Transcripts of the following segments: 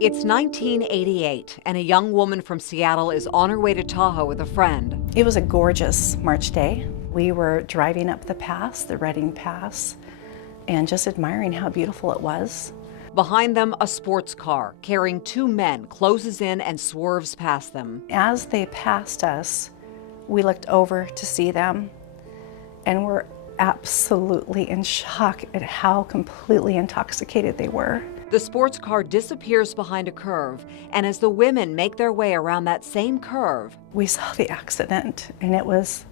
It's 1988, and a young woman from Seattle is on her way to Tahoe with a friend. It was a gorgeous March day. We were driving up the pass, the Redding Pass, and just admiring how beautiful it was. Behind them, a sports car carrying two men closes in and swerves past them. As they passed us, we looked over to see them, and were absolutely in shock at how completely intoxicated they were. The sports car disappears behind a curve, and as the women make their way around that same curve, we saw the accident, and it was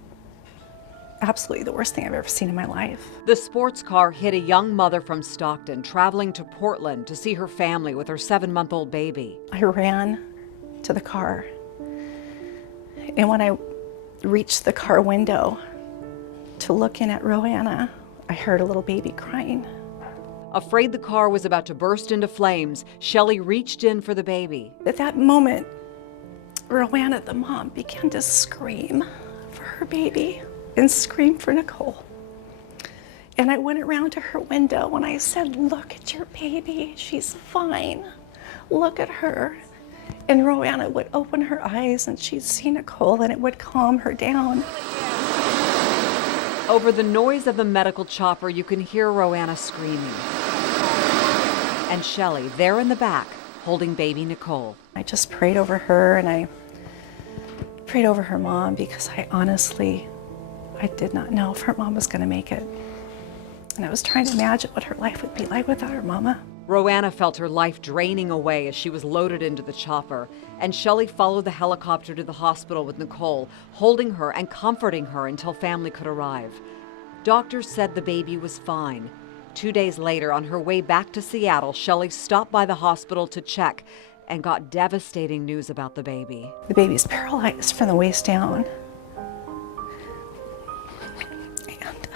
absolutely the worst thing I've ever seen in my life. The sports car hit a young mother from Stockton traveling to Portland to see her family with her 7-month-old baby. I ran to the car, and when I reached the car window to look in at Roanna, I heard a little baby crying. Afraid the car was about to burst into flames, Shelley reached in for the baby. At that moment, Roanna, the mom, began to scream for her baby and scream for Nicole. And I went around to her window and I said, "Look at your baby, she's fine. Look at her." And Roanna would open her eyes and she'd see Nicole and it would calm her down. Over the noise of the medical chopper, you can hear Roanna screaming. And Shelley, there in the back, holding baby Nicole. I just prayed over her and I prayed over her mom because I did not know if her mom was going to make it. And I was trying to imagine what her life would be like without her mama. Roanna felt her life draining away as she was loaded into the chopper, and Shelley followed the helicopter to the hospital with Nicole, holding her and comforting her until family could arrive. Doctors said the baby was fine. 2 days later, on her way back to Seattle, Shelley stopped by the hospital to check and got devastating news about the baby. The baby's paralyzed from the waist down. And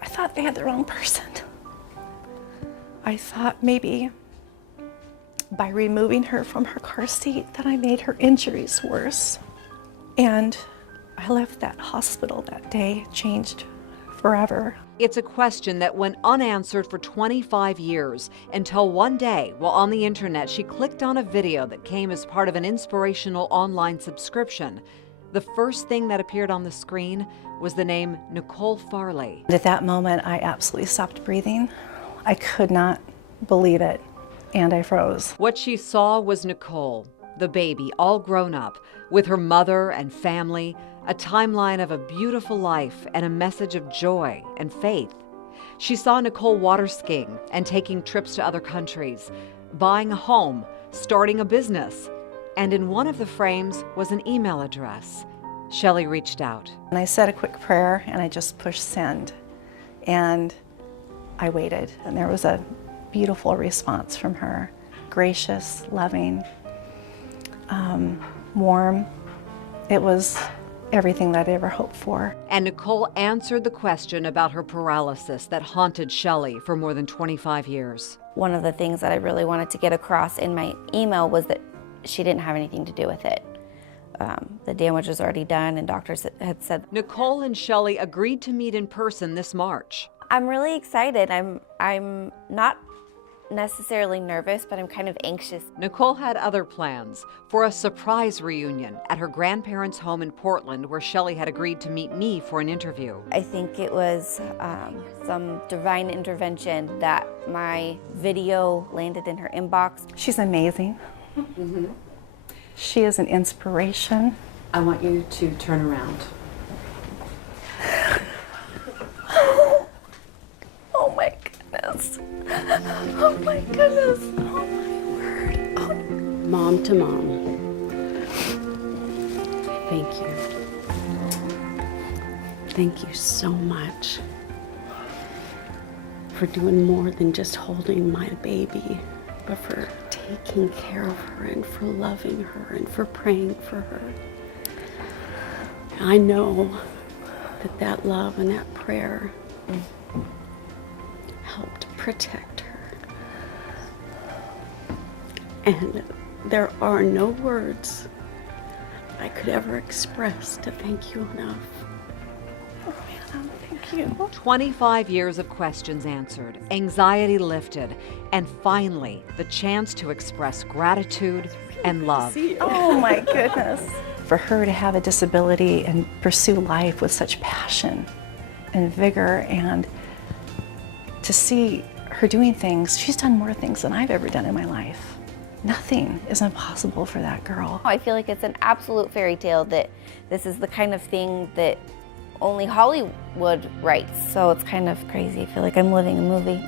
I thought they had the wrong person. I thought maybe by removing her from her car seat that I made her injuries worse. And I left that hospital that day, changed forever. It's a question that went unanswered for 25 years, until one day, while on the internet, she clicked on a video that came as part of an inspirational online subscription. The first thing that appeared on the screen was the name Nicole Farley. At that moment, I absolutely stopped breathing. I could not believe it, and I froze. What she saw was Nicole, the baby, all grown up, with her mother and family, a timeline of a beautiful life and a message of joy and faith. She saw Nicole water skiing and taking trips to other countries, buying a home, starting a business, and in one of the frames was an email address. Shelley reached out. And I said a quick prayer and I just pushed send. And I waited, and there was a beautiful response from her. Gracious, loving, warm. It was everything that I ever hoped for. And Nicole answered the question about her paralysis that haunted Shelley for more than 25 years. One of the things that I really wanted to get across in my email was that she didn't have anything to do with it. The damage was already done, and doctors had said. Nicole and Shelley agreed to meet in person this March. I'm really excited. I'm not necessarily nervous, but I'm kind of anxious. Nicole had other plans for a surprise reunion at her grandparents' home in Portland, where Shelley had agreed to meet me for an interview. I think it was some divine intervention that my video landed in her inbox. She's amazing. Mm-hmm. She is an inspiration. I want you to turn around. Oh my goodness. Oh my goodness. Oh my word. Oh. Mom to mom. Thank you. Thank you so much for doing more than just holding my baby, but for taking care of her and for loving her and for praying for her. I know that love and that prayer helped protect her. And there are no words I could ever express to thank you enough. Oh, man, Thank you. 25 years of questions answered, anxiety lifted, and finally, the chance to express gratitude and love. Oh my goodness. For her to have a disability and pursue life with such passion and vigor, and to see her doing things, she's done more things than I've ever done in my life. Nothing is impossible for that girl. I feel like it's an absolute fairy tale, that this is the kind of thing that only Hollywood writes. So it's kind of crazy. I feel like I'm living a movie.